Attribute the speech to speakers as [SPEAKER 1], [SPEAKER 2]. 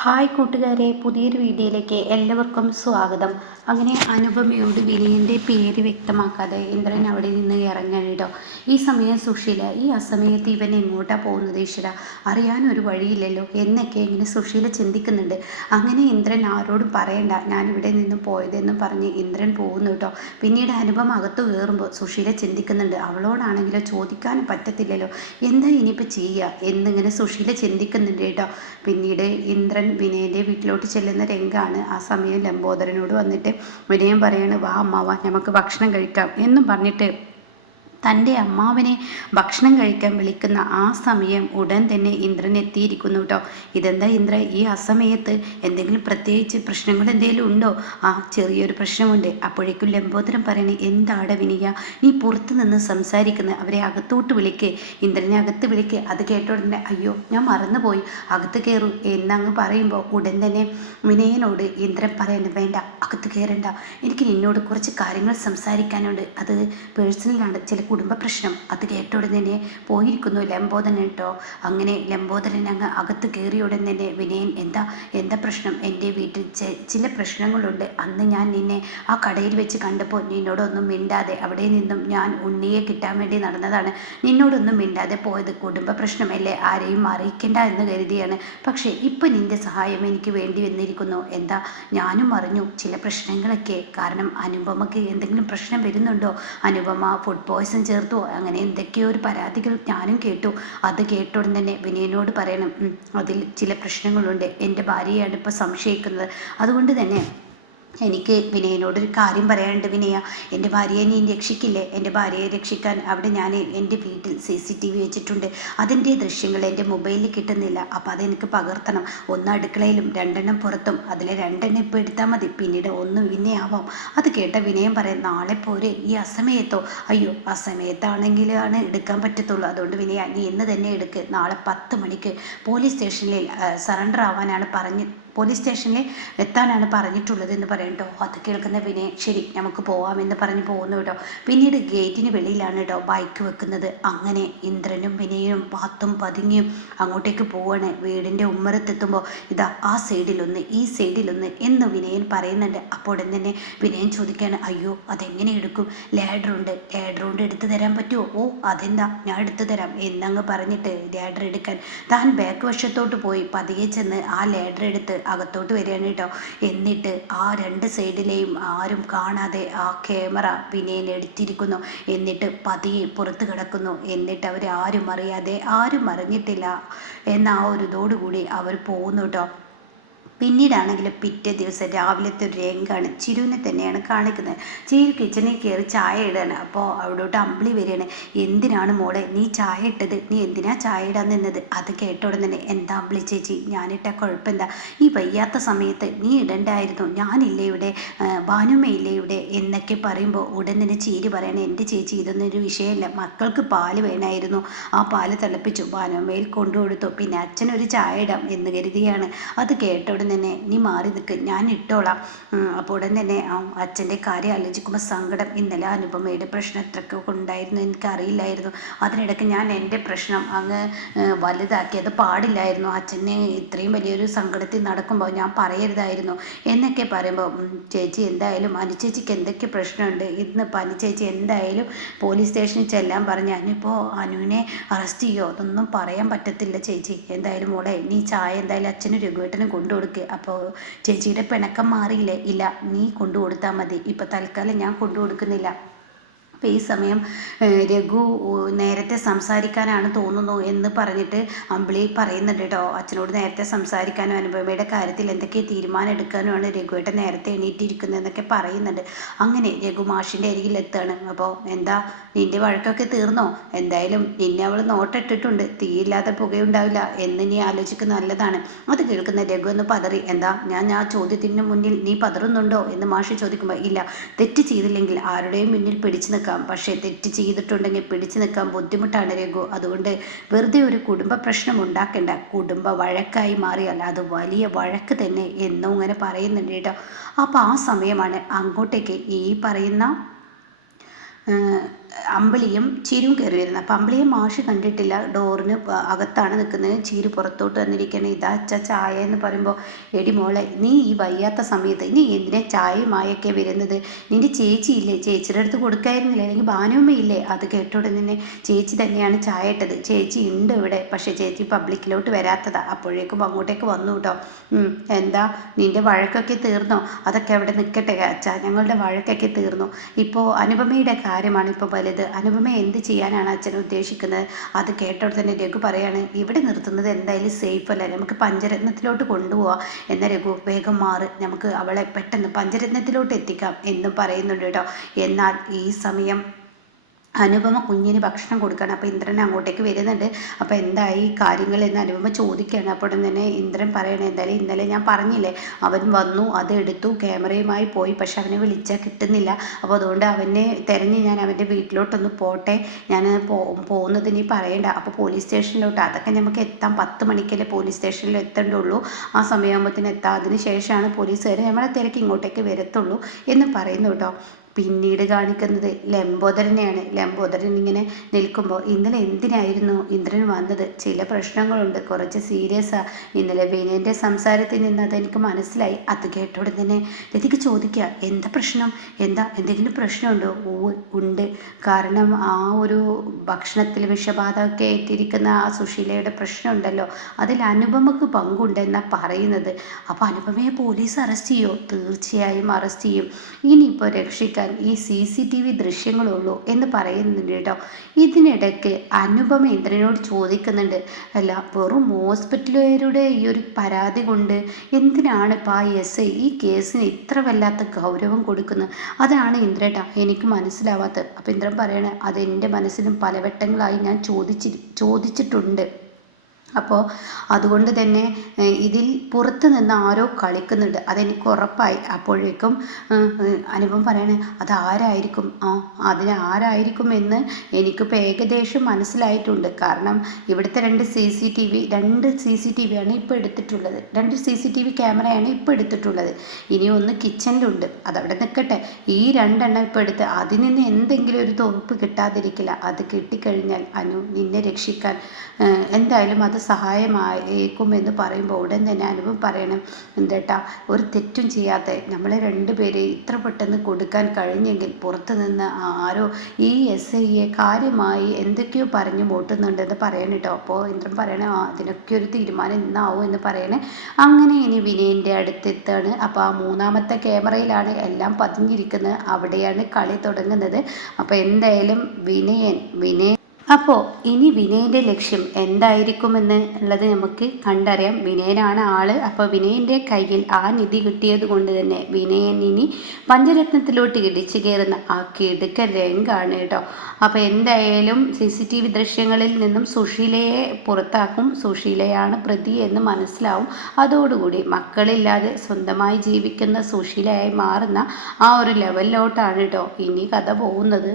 [SPEAKER 1] Hi കൂട്ടുകാരെ പുതിയൊരു വീഡിയോയിലേക്ക് എല്ലാവർക്കും സ്വാഗതം. അങ്ങനെ അനുപമയോട് വിനയന്റെ പേര് വ്യക്തമാക്കാതെ ഇന്ദ്രൻ അവിടെ നിന്ന് ഇറങ്ങണിട്ടോ ഈ സമയം സുശീല ഈ അസമയത്ത് ഇവൻ എങ്ങോട്ടാണ് പോകുന്നത് ഈശ്വര? അറിയാനൊരു വഴിയില്ലല്ലോ. എന്നൊക്കെ ഇങ്ങനെ സുശീല ചിന്തിക്കുന്നുണ്ട്. അങ്ങനെ ഇന്ദ്രൻ ആരോടും പറയണ്ട. ഞാൻ ഇവിടെ നിന്ന് പോയതെന്നും പറഞ്ഞ് ഇന്ദ്രൻ പോകുന്നു കേട്ടോ. പിന്നീട് അനുപം അകത്ത് കയറുമ്പോൾ സുശീല ചിന്തിക്കുന്നുണ്ട്. അവളോടാണെങ്കിലോ ചോദിക്കാനും പറ്റത്തില്ലല്ലോ. എന്താ ഇനിയിപ്പോൾ ചെയ്യുക എന്നിങ്ങനെ സുശീല ചിന്തിക്കുന്നുണ്ട് കേട്ടോ. പിന്നീട് ഇന്ദ്രൻ വിനയന്റെ വീട്ടിലോട്ട് ചെല്ലുന്ന രംഗാണ്. ആ സമയം ലംബോദരനോട് വന്നിട്ട് വിനയൻ പറയാണ് വാ അമ്മാവ നമുക്ക് ഭക്ഷണം കഴിക്കാം എന്നും പറഞ്ഞിട്ട് തന്റെ അമ്മാവനെ ഭക്ഷണം കഴിക്കാൻ വിളിക്കുന്ന ആ സമയം ഉടൻ തന്നെ ഇന്ദ്രൻ എത്തിയിരിക്കുന്നു കേട്ടോ ഇതെന്താ ഇന്ദ്ര ഈ അസമയത്ത് എന്തെങ്കിലും പ്രത്യേകിച്ച് പ്രശ്നങ്ങൾ എന്തെങ്കിലും ഉണ്ടോ? ആ ചെറിയൊരു പ്രശ്നമുണ്ട്. അപ്പോഴേക്കും ലംബോദരം പറയണ എന്താണ് വിനിയ നീ പുറത്തു നിന്ന് സംസാരിക്കുന്നത് അവരെ അകത്തോട്ട് വിളിക്കേ. ഇന്ദ്രനെ അകത്ത് വിളിക്കേ. അത് കേട്ടോടനെ അയ്യോ ഞാൻ മറന്നുപോയി. അകത്ത് കയറൂ. എന്നങ്ങ് പറയുമ്പോൾ ഉടൻ തന്നെ വിനയനോട് ഇന്ദ്രൻ പറയുന്നത് വേണ്ട അകത്ത് കയറണ്ട. എനിക്ക് നിന്നോട് കുറച്ച് കാര്യങ്ങൾ സംസാരിക്കാനുണ്ട്. അത് പേഴ്സണലാണ്. ചില കുടുംബ പ്രശ്നം. അത് കേട്ട തന്നെ പോയിരിക്കുന്നു ലംബോദരൻ കേട്ടോ അങ്ങനെ ലംബോദരൻ അങ്ങ് അകത്ത് കയറിയ ഉടൻ തന്നെ വിനയൻ എന്താ എന്താ പ്രശ്നം? എന്റെ വീട്ടിൽ ചില പ്രശ്നങ്ങളുണ്ട്. അന്ന് ഞാൻ നിന്നെ ആ കടയിൽ വെച്ച് കണ്ടപ്പോൾ നിന്നോടൊന്നും മിണ്ടാതെ അവിടെ നിന്നും ഞാൻ ഉണ്ണിയെ കിട്ടാൻ വേണ്ടി നടന്നതാണ്. നിന്നോടൊന്നും മിണ്ടാതെ പോയത് കുടുംബ പ്രശ്നമല്ലേ? ആരെയും അറിയിക്കേണ്ട എന്ന് കരുതിയാണ്. പക്ഷേ ഇപ്പം നിന്റെ സഹായം എനിക്ക് വേണ്ടി വന്നിരിക്കുന്നു. എന്താ? ഞാനും അറിഞ്ഞു ചില പ്രശ്നങ്ങളൊക്കെ. കാരണം അനുപമയ്ക്ക് എന്തെങ്കിലും പ്രശ്നം വരുന്നുണ്ടോ? അനുപമ ഫുഡ് പോയ്സൺ ചേർത്തു. അങ്ങനെ എന്തൊക്കെയോ ഒരു പരാതികൾ ഞാനും കേട്ടു. അത് കേട്ടോടെ തന്നെ വിനയനോട് പറയണം. അതിൽ ചില പ്രശ്നങ്ങളുണ്ട്. എന്റെ ഭാര്യയാണ് ഇപ്പോൾ സംശയിക്കുന്നത്. അതുകൊണ്ട് തന്നെ എനിക്ക് വിനയനോടൊരു കാര്യം പറയാനുണ്ട് വിനയ. എന്റെ ഭാര്യയെ നീ രക്ഷിക്കില്ലേ? എന്റെ ഭാര്യയെ രക്ഷിക്കാൻ അവിടെ ഞാൻ എന്റെ വീട്ടിൽ സി സി ടി വി വെച്ചിട്ടുണ്ട്. അതിന്റെ ദൃശ്യങ്ങൾ എന്റെ മൊബൈലിൽ കിട്ടുന്നില്ല. അപ്പോൾ അതെനിക്ക് പകർത്തണം. ഒന്ന് അടുക്കളയിലും രണ്ടെണ്ണം പുറത്തും. അതിലെ രണ്ടെണ്ണം ഇപ്പോൾ എടുത്താൽ മതി. പിന്നീട് ഒന്ന് വിനയാവാം. അത് കേട്ട വിനയം പറയാം നാളെ പോരെ ഈ അസമയത്തോ? അയ്യോ അസമയത്താണെങ്കിലാണ് എടുക്കാൻ പറ്റത്തുള്ളൂ. അതുകൊണ്ട് വിനയ നീ ഇന്ന് തന്നെ എടുക്ക്. നാളെ പത്ത് മണിക്ക് പോലീസ് സ്റ്റേഷനിൽ സറണ്ടർ ആവാനാണ് പറഞ്ഞ് പോലീസ് സ്റ്റേഷനിൽ എത്താനാണ് പറഞ്ഞിട്ടുള്ളത് എന്ന് പറയട്ടോ അത് കേൾക്കുന്ന പിന്നെ ശരി നമുക്ക് പോവാമെന്ന് പറഞ്ഞ് പോകുന്നു കേട്ടോ. പിന്നീട് ഗേറ്റിന് വെളിയിലാണ് കേട്ടോ ബൈക്ക് വെക്കുന്നത്. അങ്ങനെ ഇന്ദ്രനും വിനയും പാത്തും പതുങ്ങിയും അങ്ങോട്ടേക്ക് പോവാണ്. വീടിന്റെ ഉമ്മറത്തെത്തുമ്പോൾ ഇതാ ആ സൈഡിലൊന്ന് ഈ സൈഡിലൊന്ന് എന്ന് വിനയൻ പറയുന്നുണ്ട്. അപ്പോൾ തന്നെ വിനയൻ ചോദിക്കുകയാണ് അയ്യോ അതെങ്ങനെ എടുക്കും? ലാഡർ ഉണ്ട്. എടുത്തു തരാൻ പറ്റുമോ ഓ അതെന്താ? ഞാൻ എടുത്തു തരാം. എന്നങ്ങ് പറഞ്ഞിട്ട് ലാഡർ എടുക്കാൻ താൻ ബാക്ക് വശത്തോട്ട് പോയി. പതിയെ ചെന്ന് ആ ലാഡർ എടുത്ത് അകത്തോട്ട് വരികയാണ് കേട്ടോ. എന്നിട്ട് ആ രണ്ട് സൈഡിലെയും ആരും കാണാതെ ആ ക്യാമറ വിനയൻ എടുത്തിരിക്കുന്നു. എന്നിട്ട് പതിയെ പുറത്ത് കിടക്കുന്നു. എന്നിട്ട് അവർ ആരും അറിയാതെ ആരും അറിഞ്ഞിട്ടില്ല. എന്ന ആ ഒരു ഇതോടുകൂടി അവർ പോകുന്നു കേട്ടോ. പിന്നീടാണെങ്കിൽ പിറ്റേ ദിവസം രാവിലത്തെ ഒരു രംഗാണ് ചിരുവിനെ തന്നെയാണ് കാണിക്കുന്നത്. ചിരു കിച്ചണിൽ കയറി ചായ ഇടാണ്. അപ്പോൾ അവിടോട്ട് അമ്പിളി വരികയാണ്. എന്തിനാണ് മോളെ നീ ചായ ഇട്ടത്? നീ എന്തിനാ ചായ ഇടാൻ നിന്നത് അത് കേട്ട ഉടൻ തന്നെ എന്താ അമ്പിളി ചേച്ചി ഞാനിട്ട കുഴപ്പമെന്താ? ഈ വയ്യാത്ത സമയത്ത് നീ ഇടണ്ടായിരുന്നു. ഞാനില്ലേ ഇവിടെ? ഭാനുമയില്ലേ ഇവിടെ എന്നൊക്കെ പറയുമ്പോൾ ഉടൻ തന്നെ ചീരി പറയണേ എന്റെ ചേച്ചി ഇതൊന്നും ഒരു വിഷയമല്ല. മക്കൾക്ക് പാൽ വേണമായിരുന്നു ആ പാൽ തിളപ്പിച്ചു. ഭാനുമയിൽ കൊണ്ടുകൊടുത്തു. പിന്നെ അച്ഛനൊരു ചായ ഇടാം എന്ന് കരുതിയാണ്. അത് കേട്ട ഉടൻ തന്നെ നീ മാറി നിൽക്ക്. ഞാൻ ഇട്ടോളാം. അപ്പോൾ ഉടൻ തന്നെ അച്ഛന്റെ കാര്യം ആലോചിക്കുമ്പോൾ സങ്കടം ഇന്നലെ അനുപമയുടെ പ്രശ്നം എത്രയൊക്കെ ഉണ്ടായിരുന്നു എനിക്കറിയില്ലായിരുന്നു. അതിനിടയ്ക്ക് ഞാൻ എന്റെ പ്രശ്നം അങ്ങ് വലുതാക്കി അത് പാടില്ലായിരുന്നു. അച്ഛനെ ഇത്രയും വലിയൊരു സങ്കടത്തിൽ നടക്കുമ്പോൾ ഞാൻ പറയരുതായിരുന്നു. എന്നൊക്കെ പറയുമ്പോൾ ചേച്ചി എന്തായാലും അനുചേച്ചിക്ക് എന്തൊക്കെ പ്രശ്നമുണ്ട്? ഇന്ന് ചേച്ചി എന്തായാലും പോലീസ് സ്റ്റേഷനിൽ ചെല്ലാൻ പറഞ്ഞു ഞാനിപ്പോൾ അനുവിനെ അറസ്റ്റ് ചെയ്യോ? അതൊന്നും പറയാൻ പറ്റത്തില്ല ചേച്ചി. എന്തായാലും മോളെ നീ ചായ എന്തായാലും അച്ഛനും രഘുവേട്ടനും കൊണ്ടുകൊടുക്കുക അപ്പോൾ ചേച്ചിയുടെ പിണക്കം മാറിയില്ലേ? ഇല്ല നീ കൊണ്ടു കൊടുത്താൽ മതി. ഇപ്പോൾ തൽക്കാലം ഞാൻ കൊണ്ടു കൊടുക്കുന്നില്ല അപ്പോൾ ഈ സമയം രഘു നേരത്തെ സംസാരിക്കാനാണ് തോന്നുന്നു എന്ന് പറഞ്ഞിട്ട് അമ്പിളി പറയുന്നുണ്ട് കേട്ടോ. അച്ഛനോട് നേരത്തെ സംസാരിക്കാനും അനുപമയുടെ കാര്യത്തിൽ എന്തൊക്കെ തീരുമാനം എടുക്കാനുമാണ് രഘുവേട്ടൻ നേരത്തെ എണീറ്റിരിക്കുന്നതെന്നൊക്കെ പറയുന്നുണ്ട്. അങ്ങനെ രഘു മാഷിന്റെ അരികിൽ എത്തുകയാണ് അപ്പോൾ എന്താ നിന്റെ വഴക്കൊക്കെ തീർന്നോ? എന്തായാലും നിന്നെ അവൾ നോട്ടിട്ടിട്ടുണ്ട്. തീയില്ലാത്ത പുകയുണ്ടാവില്ല എന്ന് നീ ആലോചിക്കുന്ന നല്ലതാണ്. അത് കേൾക്കുന്ന രഘു എന്ന് പതറി എന്താ ഞാൻ ആ ചോദ്യത്തിന് മുന്നിൽ നീ പതറുന്നുണ്ടോ? എന്ന് മാഷി ചോദിക്കുമ്പോൾ ഇല്ല തെറ്റ് ചെയ്തില്ലെങ്കിൽ ആരുടെയും മുന്നിൽ പിടിച്ചു നിൽക്കാം പക്ഷേ തെറ്റ് ചെയ്തിട്ടുണ്ടെങ്കിൽ പിടിച്ചു നിൽക്കാൻ ബുദ്ധിമുട്ടാണ് രഘു. അതുകൊണ്ട് വെറുതെ ഒരു കുടുംബ പ്രശ്നം ഉണ്ടാക്കേണ്ട. കുടുംബ വഴക്കായി മാറിയല്ല അത് വലിയ വഴക്ക് തന്നെ എന്നും ഇങ്ങനെ പറയുന്നുണ്ട് കേട്ടോ. അപ്പോൾ ആ സമയമാണ് അങ്ങോട്ടേക്ക് ഈ പറയുന്ന അമ്പിളിയും ചിരും കയറി വരുന്നത് അപ്പം അമ്പിളിയെ മാഷ് കണ്ടിട്ടില്ല. ഡോറിന് അകത്താണ് നിൽക്കുന്നത്. ചീര് പുറത്തോട്ട് വന്നിരിക്കുന്നത് ഇതാ അച്ഛ ചായ എന്ന് പറയുമ്പോൾ എടി മോളെ നീ ഈ വയ്യാത്ത സമയത്ത് നീ എന്തിനാ ചായയുമായൊക്കെ വരുന്നത്? നിന്റെ ചേച്ചി ഇല്ലേ? ചേച്ചിയുടെ അടുത്ത് കൊടുക്കായിരുന്നില്ല? അല്ലെങ്കിൽ ഭാനുമ്മയില്ലേ അത് കേട്ടോടെ നിന്നെ ചേച്ചി തന്നെയാണ് ചായ ഇട്ടത്. ചേച്ചി ഉണ്ട് ഇവിടെ. പക്ഷേ ചേച്ചി പബ്ലിക്കിലോട്ട് വരാത്തതാ. അപ്പോഴേക്കും അങ്ങോട്ടേക്ക് വന്നു കേട്ടോ. എന്താ? നിന്റെ വഴക്കൊക്കെ തീർന്നോ? അതൊക്കെ അവിടെ നിൽക്കട്ടെ അച്ഛ. ഞങ്ങളുടെ വഴക്കൊക്കെ തീർന്നു. ഇപ്പോൾ അനുപമയുടെ കാര്യമാണ് ഇപ്പോൾ വലുത് അനുപമ എന്ത് ചെയ്യാനാണ് അച്ഛൻ ഉദ്ദേശിക്കുന്നത്? അത് കേട്ടോടെ തന്നെ രഘു പറയാണ് ഇവിടെ നിർത്തുന്നത് എന്തായാലും സേഫ് അല്ല. നമുക്ക് പഞ്ചരത്നത്തിലോട്ട് കൊണ്ടുപോവാം. എന്ന രഘു വേഗം മാറി. നമുക്ക് അവളെ പെട്ടെന്ന് പഞ്ചരത്നത്തിലോട്ട് എത്തിക്കാം എന്നും പറയുന്നുണ്ട് കേട്ടോ. എന്നാൽ ഈ സമയം അനുപമ കുഞ്ഞിന് ഭക്ഷണം കൊടുക്കുകയാണ് അപ്പോൾ ഇന്ദ്രൻ അങ്ങോട്ടേക്ക് വരുന്നുണ്ട്. അപ്പോൾ എന്തായി കാര്യങ്ങൾ എന്ന് അനുപമ ചോദിക്കുകയാണ്. അപ്പോൾ തന്നെ ഇന്ദ്രൻ പറയണേ എന്തായാലും ഇന്നലെ ഞാൻ പറഞ്ഞില്ലേ അവൻ വന്നു അത് എടുത്തു ക്യാമറയുമായി പോയി പക്ഷെ അവനെ വിളിച്ചാൽ കിട്ടുന്നില്ല. അപ്പോൾ അതുകൊണ്ട് അവനെ തിരഞ്ഞ് ഞാൻ അവന്റെ വീട്ടിലോട്ടൊന്ന് പോട്ടെ ഞാൻ പോകുന്നത് ഇനി പറയണ്ട. അപ്പോൾ പോലീസ് സ്റ്റേഷനിലോട്ട് അതൊക്കെ നമുക്ക് എത്താം. പത്ത് മണിക്കല്ലേ പോലീസ് സ്റ്റേഷനിൽ എത്തേണ്ടുള്ളൂ. ആ സമയമാകുമ്പോഴത്തേന് എത്താം. അതിന് ശേഷമാണ് പോലീസുകാർ നമ്മളെ തിരക്ക് ഇങ്ങോട്ടേക്ക് വരത്തുള്ളൂ എന്ന് പറയുന്നു കേട്ടോ. പിന്നീട് കാണിക്കുന്നത് ലംബോദരനെയാണ്. ലംബോദരൻ ഇങ്ങനെ നിൽക്കുമ്പോൾ ഇന്നലെ എന്തിനായിരുന്നു ഇന്ദ്രൻ വന്നത്? ചില പ്രശ്നങ്ങളുണ്ട്. കുറച്ച് സീരിയസ് ആ. ഇന്നലെ വിനയന്റെ സംസാരത്തിൽ നിന്ന് അതെനിക്ക് മനസ്സിലായി. അത് കേട്ടോടെ തന്നെ രതിക്ക് ചോദിക്കുക എന്താ പ്രശ്നം? എന്താ? എന്തെങ്കിലും പ്രശ്നമുണ്ടോ? ഓ ഉണ്ട്. കാരണം ആ ഒരു ഭക്ഷണത്തിൽ വിഷബാധ ഒക്കെ ഏറ്റിരിക്കുന്ന ആ സുശീലയുടെ പ്രശ്നമുണ്ടല്ലോ. അതിൽ അനുപമക്ക് പങ്കുണ്ടെന്നാണ് പറയുന്നത്. അപ്പോൾ അനുപമയെ പോലീസ് അറസ്റ്റ് ചെയ്യുമോ തീർച്ചയായും അറസ്റ്റ് ചെയ്യും. ഇനിയിപ്പോൾ രക്ഷിക്കാൻ ഈ സി സി ടി വി ദൃശ്യങ്ങളുള്ളൂ എന്ന് പറയുന്നുണ്ട് കേട്ടോ. ഇതിനിടയ്ക്ക് അനുപമ ഇന്ദ്രനോട് ചോദിക്കുന്നുണ്ട് അല്ല വെറും ഹോസ്പിറ്റലുകാരുടെ ഈ ഒരു പരാതി കൊണ്ട് എന്തിനാണ് ഇപ്പോൾ ആ എസ് ഐ ഈ കേസിന് ഇത്ര വല്ലാത്ത ഗൗരവം കൊടുക്കുന്നത്? അതാണ് ഇന്ദ്രേട്ടാ എനിക്ക് മനസ്സിലാവാത്തത്. അപ്പം ഇന്ദ്രൻ പറയണേ അതെന്റെ മനസ്സിലും പലവട്ടങ്ങളായി ഞാൻ ചോദിച്ചി ചോദിച്ചിട്ടുണ്ട്. അപ്പോൾ അതുകൊണ്ട് തന്നെ ഇതിൽ പുറത്ത് നിന്ന് ആരോ കളിക്കുന്നുണ്ട്. അതെനിക്ക് ഉറപ്പായി. അപ്പോഴേക്കും അനുപം പറയണേ അത് ആരായിരിക്കും? ആ അതിന് ആരായിരിക്കും എന്ന് എനിക്കിപ്പോൾ ഏകദേശം മനസ്സിലായിട്ടുണ്ട്. കാരണം ഇവിടുത്തെ രണ്ട് സി സി ടി വി രണ്ട് സി സി ടി വിയാണ് ഇപ്പോൾ എടുത്തിട്ടുള്ളത്. രണ്ട് സി സി ടി വി ക്യാമറയാണ് ഇപ്പോൾ എടുത്തിട്ടുള്ളത്. ഇനി ഒന്ന് കിച്ചണിലുണ്ട്. അതവിടെ നിൽക്കട്ടെ. ഈ രണ്ടെണ്ണം ഇപ്പോൾ എടുത്ത് അതിൽ നിന്ന് എന്തെങ്കിലും ഒരു തൊഴുപ്പ് കിട്ടാതിരിക്കില്ല. അത് കിട്ടിക്കഴിഞ്ഞാൽ അനു നിന്നെ രക്ഷിക്കാൻ എന്തായാലും അത് സഹായമായേക്കും എന്ന് പറയുമ്പോൾ ഉടൻ തന്നെ അനുഭവം പറയണം എന്തേട്ടാ ഒരു തെറ്റും ചെയ്യാതെ നമ്മളെ രണ്ടുപേരെ ഇത്ര പെട്ടെന്ന് കൊടുക്കാൻ കഴിഞ്ഞെങ്കിൽ പുറത്തു നിന്ന് ആരോ ഈ എസ് ഐയെ കാര്യമായി എന്തൊക്കെയോ പറഞ്ഞ് മൂട്ടുന്നുണ്ടെന്ന് പറയണം കേട്ടോ അപ്പോൾ ഇന്ദ്രം പറയണേ ആ അതിനൊക്കെ ഒരു തീരുമാനം ഇന്നാവും എന്ന് പറയണേ. അങ്ങനെ ഇനി വിനയന്റെ അടുത്തെത്താണ്. അപ്പോൾ ആ മൂന്നാമത്തെ ക്യാമറയിലാണ് എല്ലാം പതിഞ്ഞിരിക്കുന്നത്. അവിടെയാണ് കളി തുടങ്ങുന്നത്. അപ്പോൾ എന്തായാലും വിനയൻ വിനയൻ അപ്പോൾ ഇനി വിനയന്റെ ലക്ഷ്യം എന്തായിരിക്കുമെന്ന് ഉള്ളത് നമുക്ക് കണ്ടറിയാം. വിനയനാണ് ആൾ. അപ്പോൾ വിനയന്റെ കയ്യിൽ ആ നിധി കിട്ടിയത് കൊണ്ട് തന്നെ വിനയൻ ഇനി പഞ്ചരത്നത്തിലോട്ട് ഇടിച്ചു കയറുന്ന ആ കിടുക്ക രംഗാണ് കേട്ടോ. അപ്പോൾ എന്തായാലും സി സി ടി വി ദൃശ്യങ്ങളിൽ നിന്നും സുശീലയെ പുറത്താക്കും. സുശീലയാണ് പ്രതി എന്ന് മനസ്സിലാവും. അതോടുകൂടി മക്കളില്ലാതെ സ്വന്തമായി ജീവിക്കുന്ന സുശീലയായി മാറുന്ന ആ ഒരു ലെവലിലോട്ടാണ് കേട്ടോ ഇനി കഥ പോകുന്നത്.